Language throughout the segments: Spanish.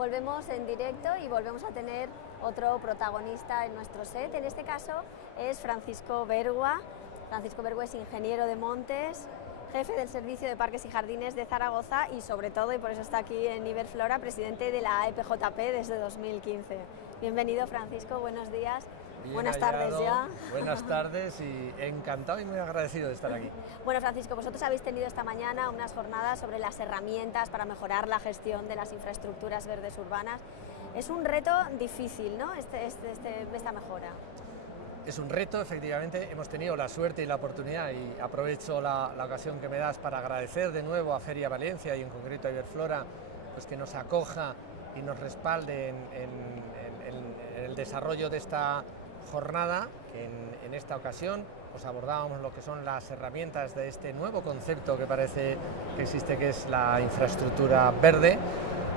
Volvemos en directo y volvemos a tener otro protagonista en nuestro set. En este caso es Francisco Bergua. Francisco Bergua es ingeniero de montes, jefe del Servicio de Parques y Jardines de Zaragoza y sobre todo, y por eso está aquí en Iberflora, presidente de la EPJP desde 2015. Bienvenido, Francisco, buenos días. Bien buenas hallado, tardes ya. Buenas tardes y encantado y muy agradecido de estar aquí. Bueno, Francisco, vosotros habéis tenido esta mañana unas jornadas sobre las herramientas para mejorar la gestión de las infraestructuras verdes urbanas. Es un reto difícil, ¿no?, esta mejora. Es un reto, efectivamente. Hemos tenido la suerte y la oportunidad, y aprovecho la ocasión que me das para agradecer de nuevo a Feria Valencia y en concreto a Iberflora, pues que nos acoja y nos respalde en el desarrollo de esta jornada, que en esta ocasión pues abordábamos lo que son las herramientas de este nuevo concepto que parece que existe, que es la infraestructura verde,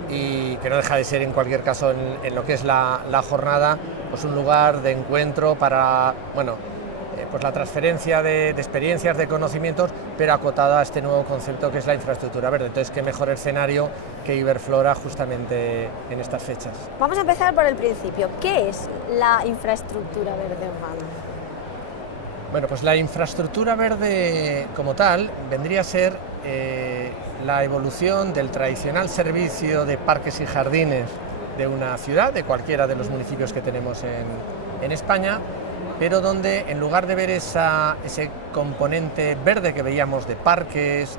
y que no deja de ser, en cualquier caso, en lo que es la jornada, pues un lugar de encuentro para, bueno, pues la transferencia de experiencias, de conocimientos, pero acotada a este nuevo concepto que es la infraestructura verde. Entonces, qué mejor escenario que Iberflora justamente en estas fechas. Vamos a empezar por el principio. ¿Qué es la infraestructura verde urbana? Bueno, pues la infraestructura verde como tal vendría a ser la evolución del tradicional servicio de parques y jardines de una ciudad, de cualquiera de los municipios que tenemos en España, pero donde en lugar de ver ese componente verde que veíamos de parques,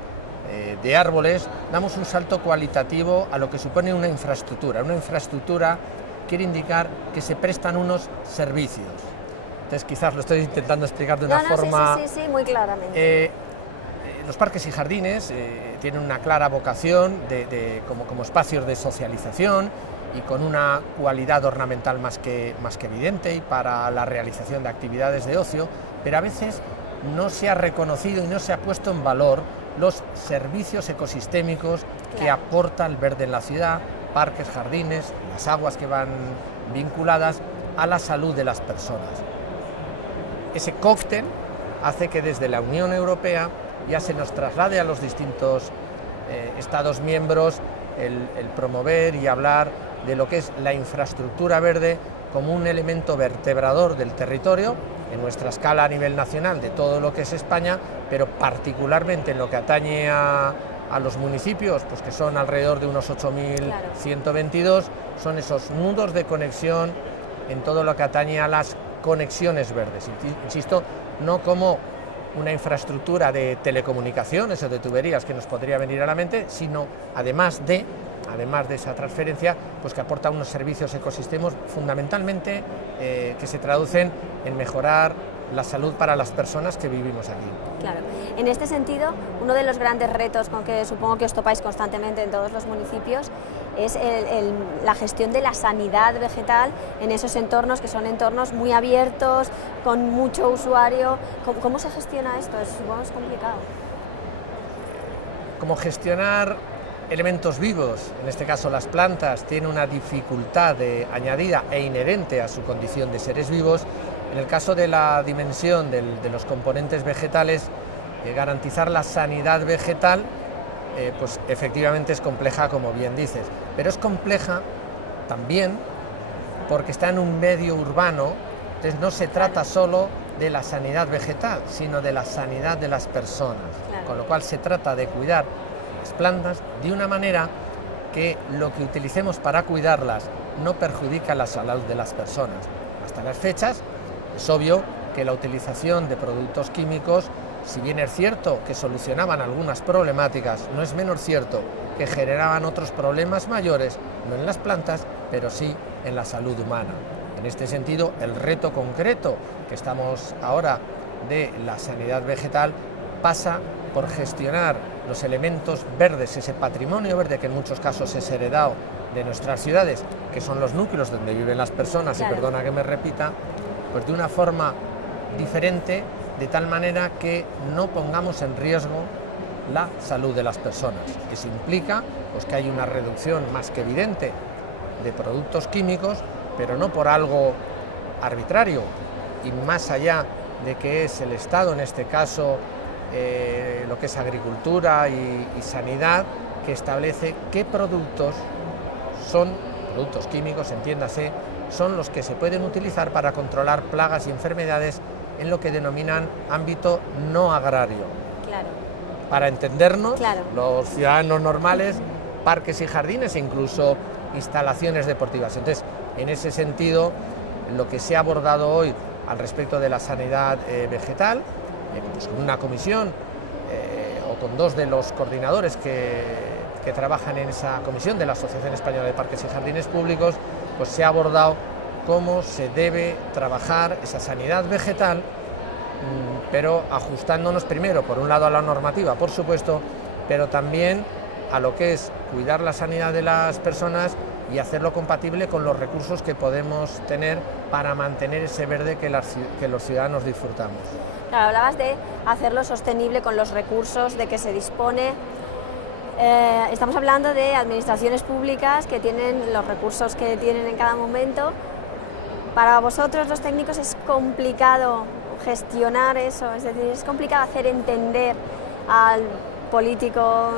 de árboles, damos un salto cualitativo a lo que supone una infraestructura. Una infraestructura quiere indicar que se prestan unos servicios. Entonces, quizás lo estoy intentando explicar de una forma... Sí, muy claramente. Los parques y jardines tienen una clara vocación como espacios de socialización y con una cualidad ornamental más que evidente y para la realización de actividades de ocio, pero a veces no se ha reconocido y no se ha puesto en valor los servicios ecosistémicos que aporta el verde en la ciudad, parques, jardines, las aguas que van vinculadas a la salud de las personas. Ese cóctel hace que desde la Unión Europea ya se nos traslade a los distintos Estados miembros el promover y hablar de lo que es la infraestructura verde como un elemento vertebrador del territorio, en nuestra escala a nivel nacional de todo lo que es España, pero particularmente en lo que atañe a los municipios, pues que son alrededor de unos 8.122, son esos nudos de conexión en todo lo que atañe a las conexiones verdes. Insisto, no como una infraestructura de telecomunicaciones o de tuberías que nos podría venir a la mente, sino además de esa transferencia, pues que aporta unos servicios ecosistémicos fundamentalmente que se traducen en mejorar la salud para las personas que vivimos aquí. Claro. En este sentido, uno de los grandes retos con que supongo que os topáis constantemente en todos los municipios es la gestión de la sanidad vegetal en esos entornos que son entornos muy abiertos, con mucho usuario. ¿Cómo se gestiona esto? Supongo que es complicado. ¿Cómo gestionar elementos vivos? En este caso las plantas tienen una dificultad añadida e inherente a su condición de seres vivos. En el caso de la dimensión de los componentes vegetales, garantizar la sanidad vegetal, pues efectivamente es compleja, como bien dices, pero es compleja también porque está en un medio urbano. Entonces no se trata solo de la sanidad vegetal, sino de la sanidad de las personas, con lo cual se trata de cuidar las plantas de una manera que lo que utilicemos para cuidarlas no perjudica la salud de las personas. Hasta las fechas es obvio que la utilización de productos químicos, si bien es cierto que solucionaban algunas problemáticas, no es menos cierto que generaban otros problemas mayores, no en las plantas, pero sí en la salud humana. En este sentido, el reto concreto que estamos ahora de la sanidad vegetal pasa por gestionar los elementos verdes, ese patrimonio verde que en muchos casos es heredado de nuestras ciudades, que son los núcleos donde viven las personas, y perdona que me repita, pues de una forma diferente, de tal manera que no pongamos en riesgo la salud de las personas. Eso implica pues, que hay una reducción más que evidente de productos químicos, pero no por algo arbitrario, y más allá de que es el Estado, en este caso lo que es agricultura y sanidad, que establece qué productos son productos químicos, entiéndase, son los que se pueden utilizar para controlar plagas y enfermedades en lo que denominan ámbito no agrario. Claro. Para entendernos, claro, los ciudadanos normales, parques y jardines e incluso instalaciones deportivas. Entonces, en ese sentido, lo que se ha abordado hoy al respecto de la sanidad vegetal, pues con una comisión o con dos de los coordinadores que trabajan en esa comisión de la Asociación Española de Parques y Jardines Públicos, pues se ha abordado cómo se debe trabajar esa sanidad vegetal, pero ajustándonos primero, por un lado, a la normativa, por supuesto, pero también a lo que es cuidar la sanidad de las personas y hacerlo compatible con los recursos que podemos tener para mantener ese verde que los ciudadanos disfrutamos. Claro, hablabas de hacerlo sostenible con los recursos de que se dispone. Estamos hablando de administraciones públicas que tienen los recursos que tienen en cada momento. Para vosotros, los técnicos, es complicado gestionar eso, es decir, es complicado hacer entender al político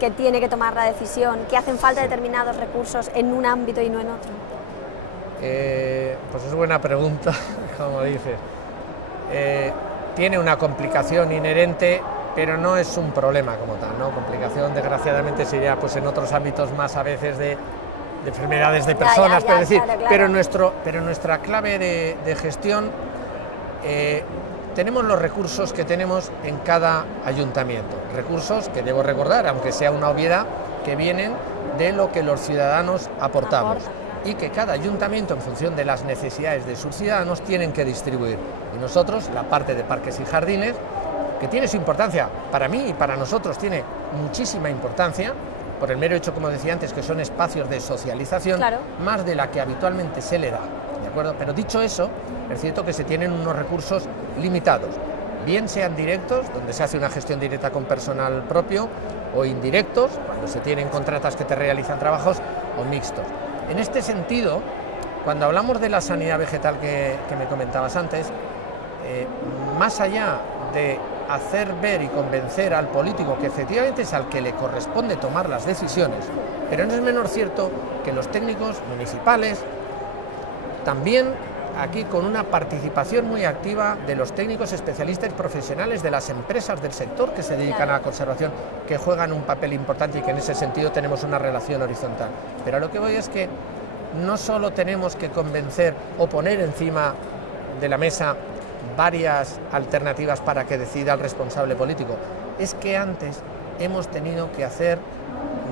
que tiene que tomar la decisión, que hacen falta determinados recursos en un ámbito y no en otro. Pues es buena pregunta, como dices. Tiene una complicación inherente, pero no es un problema como tal, ¿no? Complicación, desgraciadamente, sería pues en otros ámbitos más a veces de enfermedades de personas, claro. Pero nuestra clave de gestión, tenemos los recursos que tenemos en cada ayuntamiento, recursos que debo recordar, aunque sea una obviedad, que vienen de lo que los ciudadanos aportamos y que cada ayuntamiento, en función de las necesidades de sus ciudadanos, tienen que distribuir. Y nosotros, la parte de parques y jardines, que tiene su importancia, para mí y para nosotros tiene muchísima importancia, por el mero hecho, como decía antes, que son espacios de socialización, claro, más de la que habitualmente se le da, ¿de acuerdo? Pero dicho eso, es cierto que se tienen unos recursos limitados, bien sean directos, donde se hace una gestión directa con personal propio, o indirectos, cuando se tienen contratas que te realizan trabajos, o mixtos. En este sentido, cuando hablamos de la sanidad vegetal que me comentabas antes, más allá de hacer ver y convencer al político que efectivamente es al que le corresponde tomar las decisiones, pero no es menor cierto que los técnicos municipales también, aquí con una participación muy activa de los técnicos especialistas profesionales de las empresas del sector que se dedican a la conservación, que juegan un papel importante y que en ese sentido tenemos una relación horizontal. Pero a lo que voy es que no solo tenemos que convencer o poner encima de la mesa varias alternativas para que decida el responsable político, es que antes hemos tenido que hacer,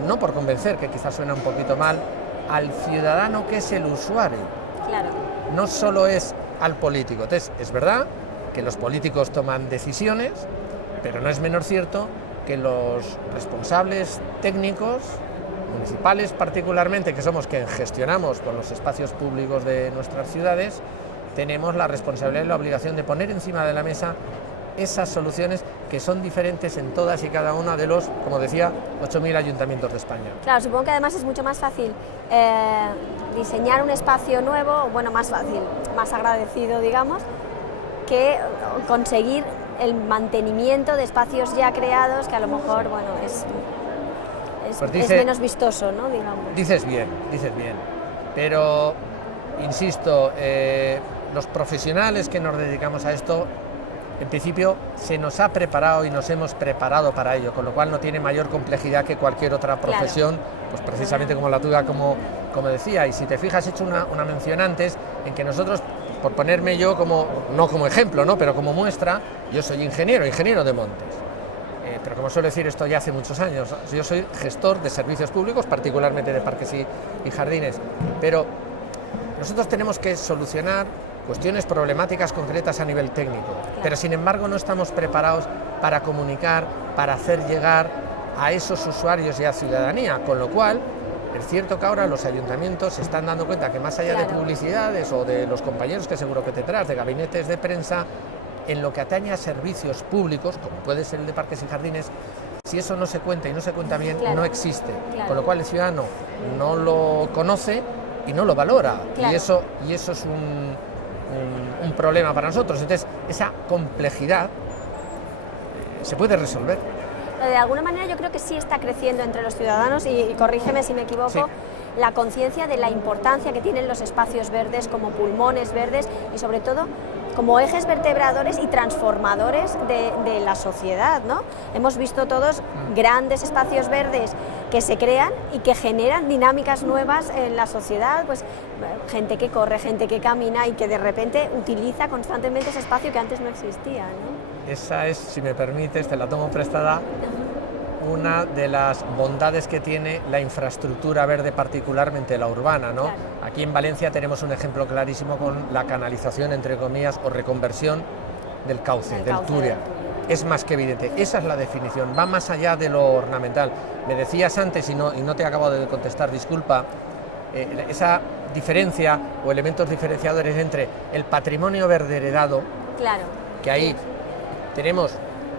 no por convencer, que quizás suena un poquito mal, al ciudadano que es el usuario. Claro. No solo es al político. Entonces, es verdad que los políticos toman decisiones, pero no es menor cierto que los responsables técnicos, municipales particularmente, que somos quienes gestionamos con los espacios públicos de nuestras ciudades, tenemos la responsabilidad y la obligación de poner encima de la mesa esas soluciones que son diferentes en todas y cada una de los, como decía, 8.000 ayuntamientos de España. Claro, supongo que además es mucho más fácil diseñar un espacio nuevo, bueno, más fácil, más agradecido, digamos, que conseguir el mantenimiento de espacios ya creados, que a lo mejor, bueno, es menos vistoso, ¿no? Digamos. Dices bien, pero, insisto, los profesionales que nos dedicamos a esto, en principio se nos ha preparado y nos hemos preparado para ello, con lo cual no tiene mayor complejidad que cualquier otra profesión, pues precisamente como la tuya, como decía. Y si te fijas, he hecho una mención antes en que nosotros, por ponerme yo no como ejemplo, ¿no?, pero como muestra, yo soy ingeniero de montes, pero como suelo decir, esto ya hace muchos años, yo soy gestor de servicios públicos, particularmente de parques y jardines, pero nosotros tenemos que solucionar cuestiones problemáticas concretas a nivel técnico, claro, pero sin embargo no estamos preparados para comunicar, para hacer llegar a esos usuarios y a ciudadanía, con lo cual es cierto que ahora los ayuntamientos se están dando cuenta que más allá, claro, de publicidades o de los compañeros que seguro que tendrás, de gabinetes de prensa, en lo que atañe a servicios públicos, como puede ser el de parques y jardines, si eso no se cuenta y no se cuenta bien, claro, no existe, claro, con lo cual el ciudadano no lo conoce y no lo valora, claro, y eso es un problema para nosotros. Entonces, esa complejidad se puede resolver. De alguna manera yo creo que sí está creciendo entre los ciudadanos, y corrígeme si me equivoco, sí, la conciencia de la importancia que tienen los espacios verdes como pulmones verdes y sobre todo como ejes vertebradores y transformadores de la sociedad, ¿no? Hemos visto todos grandes espacios verdes que se crean y que generan dinámicas nuevas en la sociedad, pues gente que corre, gente que camina y que de repente utiliza constantemente ese espacio que antes no existía, ¿no? Esa es, si me permites, te la tomo prestada, una de las bondades que tiene la infraestructura verde, particularmente la urbana, ¿no? Claro. Aquí en Valencia tenemos un ejemplo clarísimo con la canalización, entre comillas, o reconversión del cauce, del Turia. Es más que evidente, esa es la definición, va más allá de lo ornamental. Me decías antes, y no te acabo de contestar, disculpa, esa diferencia o elementos diferenciadores entre el patrimonio verde heredado, claro, que ahí tenemos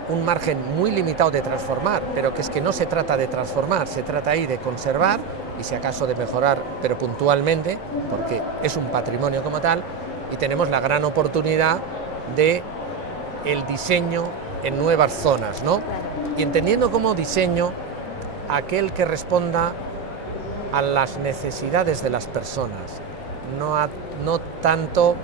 un margen muy limitado de transformar, pero que es que no se trata de transformar, se trata ahí de conservar y si acaso de mejorar, pero puntualmente, porque es un patrimonio como tal, y tenemos la gran oportunidad de el diseño en nuevas zonas, ¿no? claro. Y entendiendo como diseño aquel que responda a las necesidades de las personas, no tanto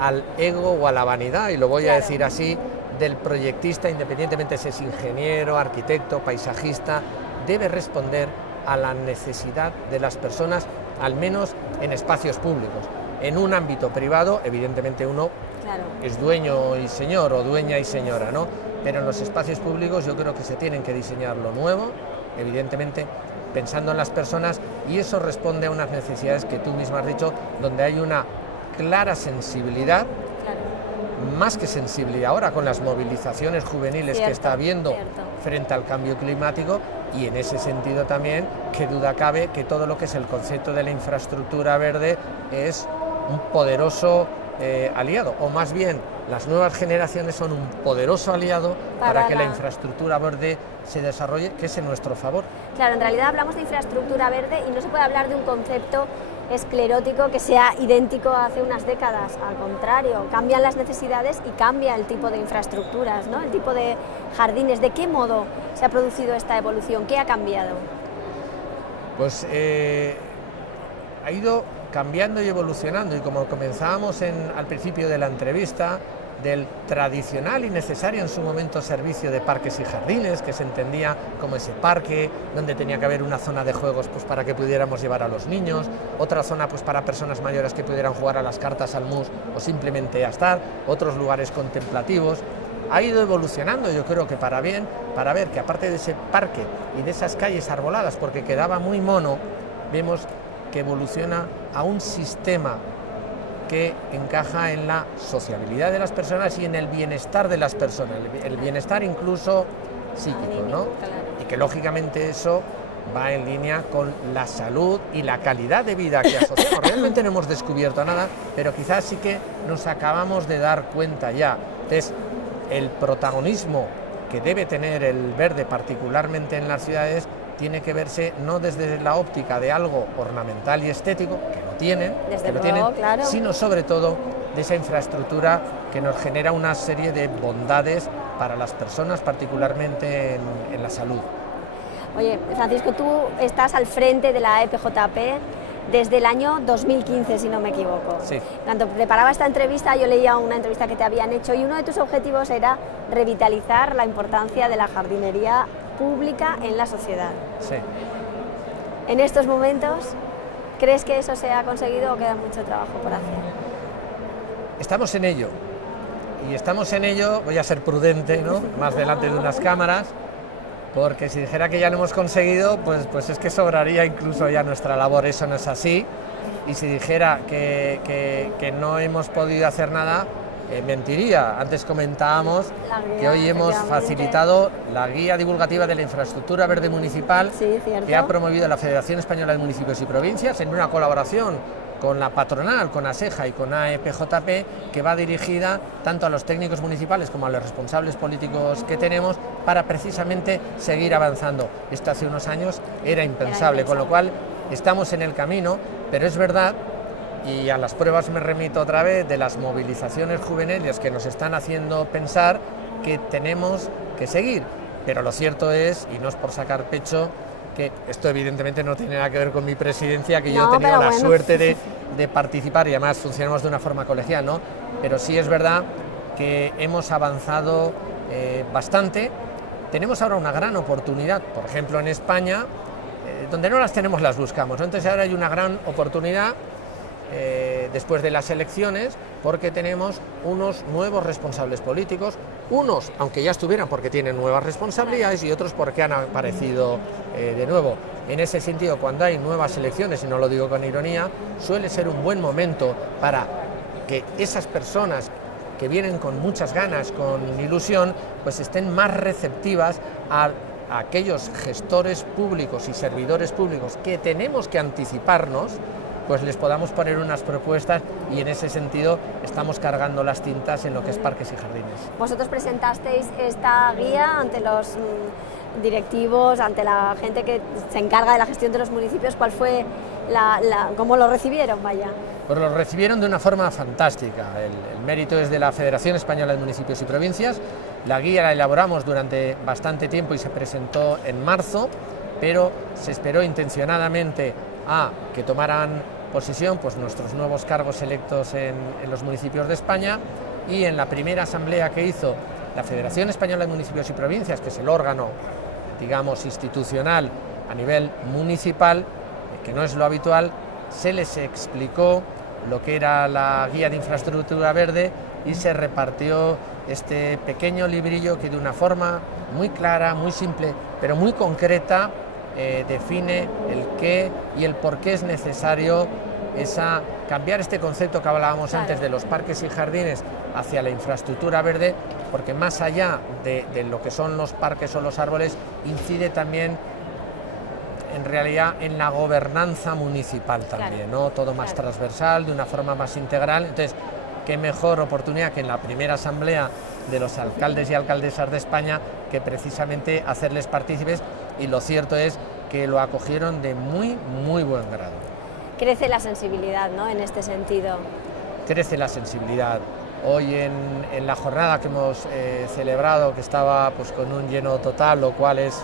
al ego o a la vanidad, y lo voy a decir así, del proyectista, independientemente si es ingeniero, arquitecto, paisajista, debe responder a la necesidad de las personas, al menos en espacios públicos. En un ámbito privado, evidentemente uno Claro. es dueño y señor o dueña y señora, ¿no? Pero en los espacios públicos yo creo que se tienen que diseñar lo nuevo, evidentemente pensando en las personas, y eso responde a unas necesidades que tú misma has dicho, donde hay una clara sensibilidad, Claro. más que sensibilidad ahora con las movilizaciones juveniles que está habiendo frente al cambio climático, y en ese sentido también, qué duda cabe que todo lo que es el concepto de la infraestructura verde es un poderoso aliado, o más bien las nuevas generaciones son un poderoso aliado para que la infraestructura verde se desarrolle, que es en nuestro favor. Claro, en realidad hablamos de infraestructura verde y no se puede hablar de un concepto esclerótico que sea idéntico a hace unas décadas, al contrario, cambian las necesidades y cambia el tipo de infraestructuras, ¿no? El tipo de jardines. ¿De qué modo se ha producido esta evolución? ¿Qué ha cambiado? Pues ha ido cambiando y evolucionando, y como comenzábamos al principio de la entrevista, del tradicional y necesario en su momento servicio de parques y jardines, que se entendía como ese parque donde tenía que haber una zona de juegos pues para que pudiéramos llevar a los niños, otra zona pues para personas mayores que pudieran jugar a las cartas, al mus o simplemente a estar, otros lugares contemplativos. Ha ido evolucionando, yo creo que para bien, para ver que aparte de ese parque y de esas calles arboladas, porque quedaba muy mono, vemos que evoluciona a un sistema que encaja en la sociabilidad de las personas y en el bienestar de las personas, el bienestar incluso psíquico, ¿no? Y que lógicamente eso va en línea con la salud y la calidad de vida que asociamos. Realmente no hemos descubierto nada, pero quizás sí que nos acabamos de dar cuenta ya. Entonces, el protagonismo que debe tener el verde, particularmente en las ciudades, tiene que verse no desde la óptica de algo ornamental y estético, que lo tienen, claro, sino sobre todo de esa infraestructura que nos genera una serie de bondades para las personas, particularmente en la salud. Oye, Francisco, tú estás al frente de la EPJP desde el año 2015, si no me equivoco. Sí. Cuando preparaba esta entrevista, yo leía una entrevista que te habían hecho y uno de tus objetivos era revitalizar la importancia de la jardinería pública en la sociedad. Sí. En estos momentos, ¿crees que eso se ha conseguido o queda mucho trabajo por hacer? Estamos en ello, y estamos en ello, voy a ser prudente, ¿no? Más delante de unas cámaras, porque si dijera que ya lo hemos conseguido, pues es que sobraría incluso ya nuestra labor, eso no es así, y si dijera que no hemos podido hacer nada, mentiría. Antes comentábamos que hoy hemos facilitado la guía divulgativa de la infraestructura verde municipal, que ha promovido la Federación Española de Municipios y Provincias en una colaboración con la patronal, con ASEJA y con AEPJP, que va dirigida tanto a los técnicos municipales como a los responsables políticos que tenemos para precisamente seguir avanzando. Esto hace unos años era impensable, con lo cual estamos en el camino, pero es verdad, y a las pruebas me remito otra vez, de las movilizaciones juveniles que nos están haciendo pensar que tenemos que seguir. Pero lo cierto es, y no es por sacar pecho, que esto evidentemente no tiene nada que ver con mi presidencia, que yo No, he tenido la bueno, suerte de participar y además funcionamos de una forma colegial, ¿no? Pero sí es verdad que hemos avanzado bastante. Tenemos ahora una gran oportunidad, por ejemplo en España, donde no las tenemos las buscamos, ¿no? Entonces ahora hay una gran oportunidad después de las elecciones, porque tenemos unos nuevos responsables políticos, unos aunque ya estuvieran porque tienen nuevas responsabilidades y otros porque han aparecido de nuevo. En ese sentido, cuando hay nuevas elecciones, y no lo digo con ironía, suele ser un buen momento para que esas personas que vienen con muchas ganas, con ilusión, pues estén más receptivas a aquellos gestores públicos y servidores públicos que tenemos que anticiparnos, pues les podamos poner unas propuestas, y en ese sentido estamos cargando las tintas en lo que es parques y jardines. Vosotros presentasteis esta guía ante los directivos, ante la gente que se encarga de la gestión de los municipios. ¿Cuál fue cómo lo recibieron, vaya? Pues lo recibieron de una forma fantástica. El mérito es de la Federación Española de Municipios y Provincias. La guía la elaboramos durante bastante tiempo y se presentó en marzo, pero se esperó intencionadamente a que tomaran posesión pues nuestros nuevos cargos electos en los municipios de España, y en la primera asamblea que hizo la Federación Española de Municipios y Provincias, que es el órgano, digamos, institucional a nivel municipal, que no es lo habitual, se les explicó lo que era la guía de infraestructura verde y se repartió este pequeño librillo que de una forma muy clara, muy simple, pero muy concreta, define el qué y el por qué es necesario cambiar este concepto que hablábamos antes de los parques y jardines hacia la infraestructura verde, porque más allá de lo que son los parques o los árboles, incide también en realidad en la gobernanza municipal también, ¿no? Todo más transversal, de una forma más integral. Entonces, qué mejor oportunidad que en la primera asamblea de los alcaldes y alcaldesas de España que precisamente hacerles partícipes, y lo cierto es que lo acogieron de muy, muy buen grado. Crece la sensibilidad, ¿no?, en este sentido. Crece la sensibilidad. Hoy en la jornada que hemos celebrado, que estaba pues con un lleno total, lo cual es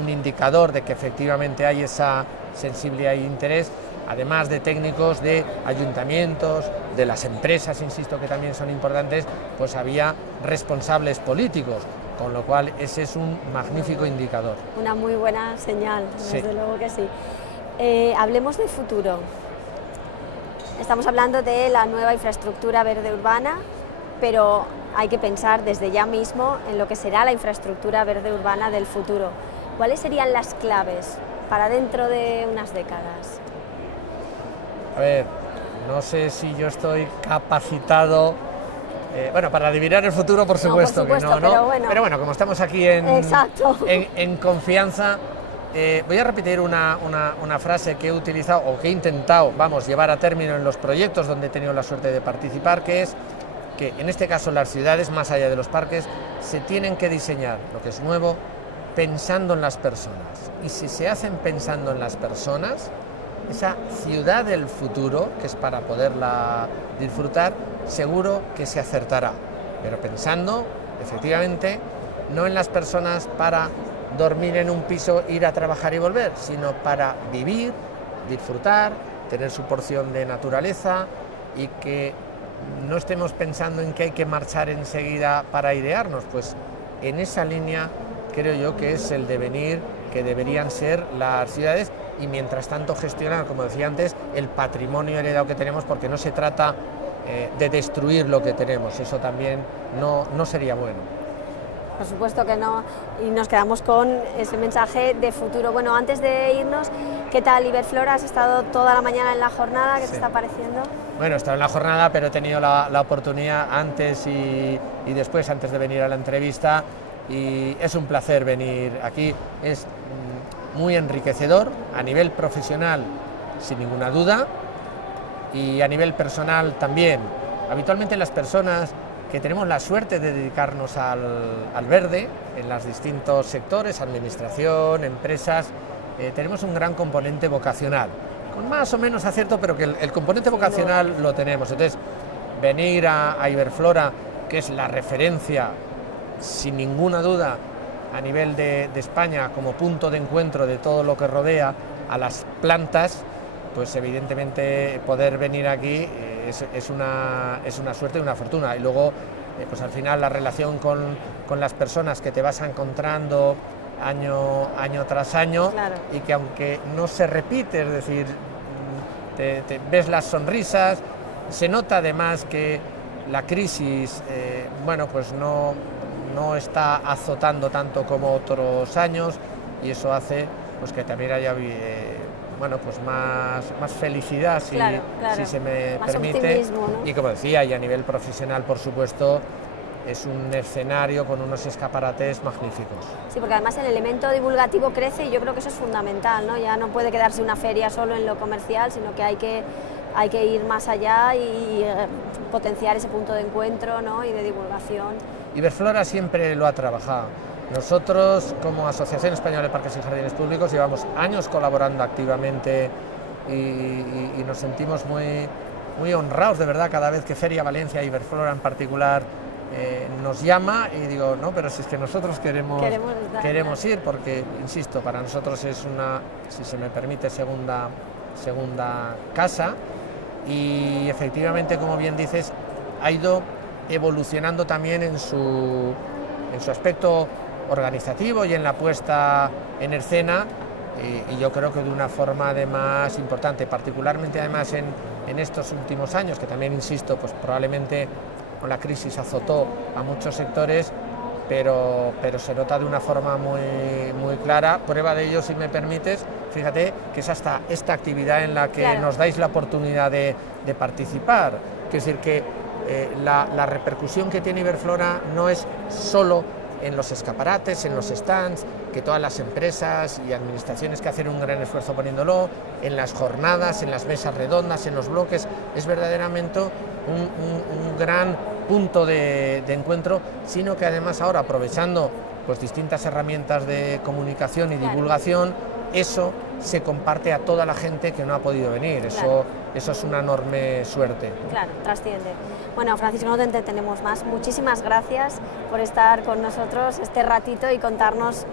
un indicador de que efectivamente hay esa sensibilidad e interés, además de técnicos de ayuntamientos, de las empresas, insisto, que también son importantes, pues había responsables políticos, con lo cual ese es un magnífico indicador. Una muy buena señal, desde luego que sí. Hablemos de futuro. Estamos hablando de la nueva infraestructura verde urbana, pero hay que pensar desde ya mismo en lo que será la infraestructura verde urbana del futuro. ¿Cuáles serían las claves para dentro de unas décadas? A ver, no sé si yo estoy capacitado, para adivinar el futuro, por supuesto, que no, ¿no? Pero bueno, como estamos aquí en confianza, voy a repetir una frase que he utilizado o que he intentado, llevar a término en los proyectos donde he tenido la suerte de participar, que es que en este caso las ciudades, más allá de los parques, se tienen que diseñar, lo que es nuevo, pensando en las personas. Y si se hacen pensando en las personas, esa ciudad del futuro, que es para poderla disfrutar, seguro que se acertará, pero pensando efectivamente no en las personas para dormir en un piso, ir a trabajar y volver, sino para vivir, disfrutar, tener su porción de naturaleza, y que no estemos pensando en que hay que marchar enseguida para airearnos. Pues en esa línea creo yo que es el devenir que deberían ser las ciudades, y mientras tanto gestionar, como decía antes, el patrimonio heredado que tenemos, porque no se trata de destruir lo que tenemos, eso también no sería bueno. Por supuesto que no, y nos quedamos con ese mensaje de futuro. Bueno, antes de irnos, ¿qué tal Iberflora? ¿Has estado toda la mañana en la jornada? ¿Qué te está pareciendo? Bueno, he estado en la jornada, pero he tenido la oportunidad antes y después, antes de venir a la entrevista, y es un placer venir aquí. Es muy enriquecedor a nivel profesional, sin ninguna duda, y a nivel personal también. Habitualmente las personas que tenemos la suerte de dedicarnos al verde en los distintos sectores, administración, empresas, tenemos un gran componente vocacional, con más o menos acierto, pero que el componente vocacional lo tenemos. Entonces, venir a Iberflora, que es la referencia, sin ninguna duda, a nivel de España como punto de encuentro de todo lo que rodea a las plantas, pues evidentemente poder venir aquí es una suerte y una fortuna. Y luego, pues al final la relación con las personas que te vas encontrando año tras año, claro. Y que aunque no se repite, es decir, te ves las sonrisas, se nota además que la crisis, bueno, pues no está azotando tanto como otros años, y eso hace pues que también haya bueno, pues más felicidad, si, claro. si se me más permite, optimismo, ¿no? Y como decía, y a nivel profesional, por supuesto, es un escenario con unos escaparates magníficos. Sí, porque además el elemento divulgativo crece y yo creo que eso es fundamental, ¿no? Ya no puede quedarse una feria solo en lo comercial, sino que hay que ir más allá y potenciar ese punto de encuentro, ¿no? Y de divulgación. Iberflora siempre lo ha trabajado. Nosotros, como Asociación Española de Parques y Jardines Públicos, llevamos años colaborando activamente y nos sentimos muy honrados, de verdad, cada vez que Feria Valencia, Iberflora en particular, nos llama, y digo, no, pero si es que nosotros queremos ir, porque, insisto, para nosotros es una, si se me permite, segunda casa, y efectivamente, como bien dices, ha ido evolucionando también en su aspecto organizativo y en la puesta en escena, y yo creo que de una forma además importante, particularmente además en estos últimos años, que también, insisto, pues probablemente con la crisis azotó a muchos sectores, pero se nota de una forma muy clara. Prueba de ello, si me permites, fíjate que es hasta esta actividad en la que claro. nos dais la oportunidad de participar. Quiero decir que la repercusión que tiene Iberflora no es solo en los escaparates, en los stands, que todas las empresas y administraciones que hacen un gran esfuerzo poniéndolo, en las jornadas, en las mesas redondas, en los bloques, es verdaderamente un gran punto de encuentro, sino que además ahora, aprovechando pues distintas herramientas de comunicación y divulgación, eso se comparte a toda la gente que no ha podido venir. Eso es una enorme suerte. Claro, trasciende. Bueno, Francisco, no te entretenemos más. Muchísimas gracias por estar con nosotros este ratito y contarnos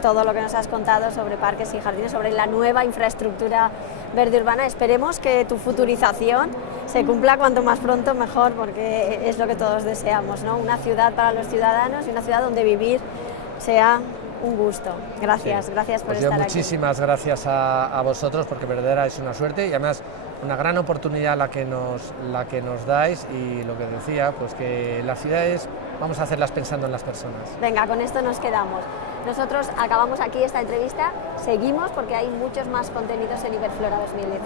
todo lo que nos has contado sobre parques y jardines, sobre la nueva infraestructura verde urbana. Esperemos que tu futurización se cumpla cuanto más pronto mejor, porque es lo que todos deseamos, ¿no? Una ciudad para los ciudadanos y una ciudad donde vivir sea un gusto. Gracias, sí. Gracias por estar aquí. Muchísimas gracias a vosotros, porque verdadera es una suerte y además una gran oportunidad la que nos dais, y lo que decía, pues que las ciudades vamos a hacerlas pensando en las personas. Venga, con esto nos quedamos. Nosotros acabamos aquí esta entrevista, seguimos porque hay muchos más contenidos en Iberflora 2019.